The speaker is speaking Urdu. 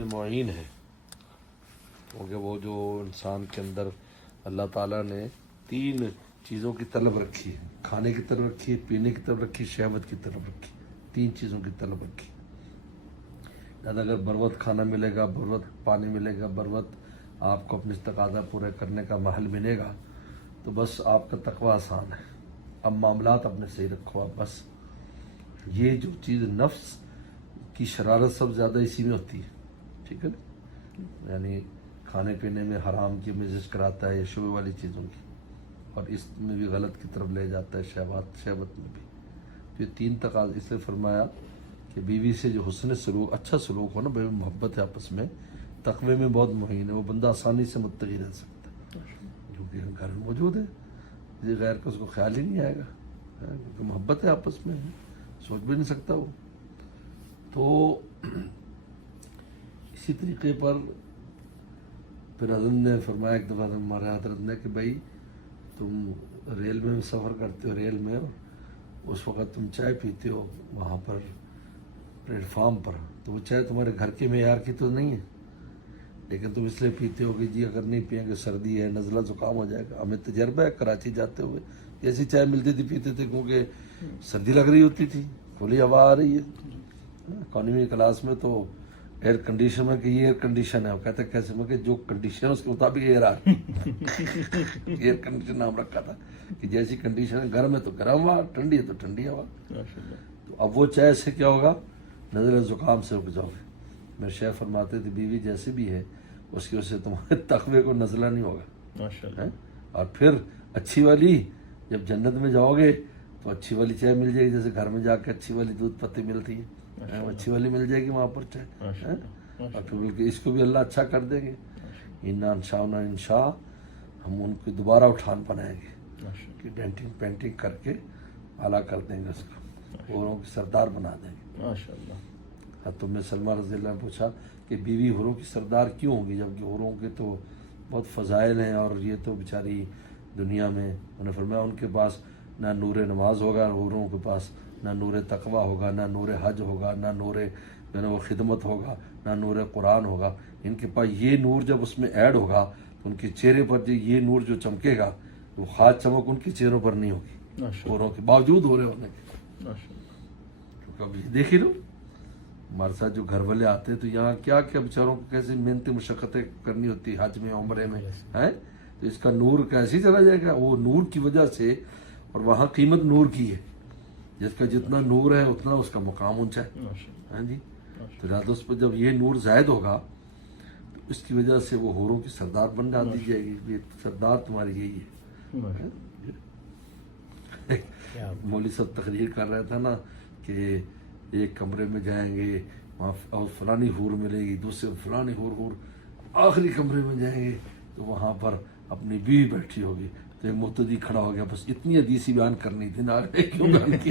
حسن معین ہے، کیونکہ وہ جو انسان کے اندر اللہ تعالیٰ نے تین چیزوں کی طلب رکھی ہے، کھانے کی طلب رکھی ہے، پینے کی طلب رکھی، شہوت کی طلب رکھی، تین چیزوں کی طلب رکھی. لہٰذا اگر بروقت کھانا ملے گا، بروقت پانی ملے گا، بروقت آپ کو اپنے تقاضا پورے کرنے کا محل ملے گا، تو بس آپ کا تقوی آسان ہے. اب معاملات اپنے صحیح رکھو. آپ بس یہ جو چیز نفس کی شرارت سب زیادہ اسی میں ہوتی ہے، ٹھیک ہے نا، یعنی کھانے پینے میں حرام کی مزج کراتا ہے یا شبہ والی چیزوں کی، اور اس میں بھی غلط کی طرف لے جاتا ہے، شہوت میں بھی. تو یہ تین تقاضے اس لیے فرمایا کہ بیوی سے جو حسن سلوک، اچھا سلوک ہو نا، بے محبت ہے آپس میں، تقوی میں بہت معین ہے، وہ بندہ آسانی سے متقی رہ سکتا ہے جو کہ گھر میں موجود ہے. یہ غیر کا اس کو خیال ہی نہیں آئے گا، کیونکہ محبت ہے آپس میں، سوچ بھی نہیں سکتا وہ. تو اسی طریقے پر پھر حضرت نے فرمایا ایک دفعہ ہمارے حضرت نے کہ بھائی تم ریل میں سفر کرتے ہو، ریل میں اس وقت تم چائے پیتے ہو وہاں پر پلیٹ فارم پر، تو وہ چائے تمہارے گھر کے معیار کی تو نہیں ہے، لیکن تم اس لیے پیتے ہو کہ جی اگر نہیں پئیں گے سردی ہے، نزلہ زکام ہو جائے گا. ہمیں تجربہ ہے کراچی جاتے ہوئے، ایسی چائے ملتی تھی پیتے تھے، کیونکہ سردی لگ رہی ہوتی تھی، کھلی ہوا آ رہی ہے. اکانومی کلاس میں تو ایئر کنڈیشن میں کہ یہ ایئر کنڈیشن ہے، وہ کہتے ہیں کیسے، میں کہ جو کنڈیشن ہے اس کے مطابق ایئر آ رہی ہے. ایئر کنڈیشن نام رکھا تھا کہ جیسی کنڈیشن ہے، گرم ہے تو گرم ہوا، ٹھنڈی ہے تو ٹھنڈی ہوا. تو اب وہ چائے سے کیا ہوگا، نزلہ زکام سے رک جاؤ گے. میرے شیخ فرماتے تھے بیوی جیسے بھی ہے اس کی وجہ سے تمہارے تقوی کو نزلہ نہیں ہوگا. اور پھر اچھی والی جب جنت میں جاؤ گے تو اچھی والی چائے مل جائے گی، جیسے گھر میں جا کے اچھی والی دودھ پتی ملتی ہے، اچھی والی مل جائے گی وہاں پر چائے. اور پھر بلکہ اس کو بھی اللہ اچھا کر دیں گے. انا انشاءنا انشاء، ہم ان کو دوبارہ اٹھان بنائیں گے کہ ڈینٹنگ پینٹنگ کر کے اعلیٰ کر دیں گے، اس کو حوروں کی سردار بنا دیں گے. تم نے سلمہ رضی اللہ نے پوچھا کہ بیوی حوروں کی سردار کیوں ہوگی، جبکہ حوروں کے تو بہت فضائل ہیں اور یہ تو بیچاری دنیا میں. انہوں نے فرمایا ان کے پاس نہ نور نماز ہوگا، حوروں کے پاس نہ نور تقوی ہوگا، نہ نور حج ہوگا، نہ نور جو ہے وہ خدمت ہوگا، نہ نور قرآن ہوگا. ان کے پاس یہ نور جب اس میں ایڈ ہوگا تو ان کے چہرے پر جو یہ نور جو چمکے گا وہ خاص چمک ان کے چہروں پر نہیں ہوگی، حوروں کے باوجود ہو رہے ہونے کے. کبھی دیکھ ہی لو ہمارے ساتھ جو گھر والے آتے ہیں تو یہاں کیا کیا بیچاروں کو کیسے محنتیں مشقتیں کرنی ہوتی حج میں عمرے میں ہیں، تو اس کا نور کیسے ہی چلا جائے گا. وہ نور کی وجہ سے، اور وہاں قیمت نور کی ہے، جس کا جتنا نور ہے اتنا اس کا مقام اونچا ہے. ہاں جی، تو لہٰذا اس پر جب یہ نور زائد ہوگا تو اس کی وجہ سے وہ حوروں کی سردار بن دی جائے گی. یہ سردار تمہاری یہی ہے. مولوی صاحب تقریر کر رہا تھا نا کہ ایک کمرے میں جائیں گے وہاں فلانی حور ملے گی، دوسرے فلانی حور، آخری کمرے میں جائیں گے تو وہاں پر اپنی بیوی بیٹھی ہوگی. تو ایک متدی کھڑا ہو گیا، بس اتنی حدیثی بیان کرنی تھی، نہ کیوں بیان کی.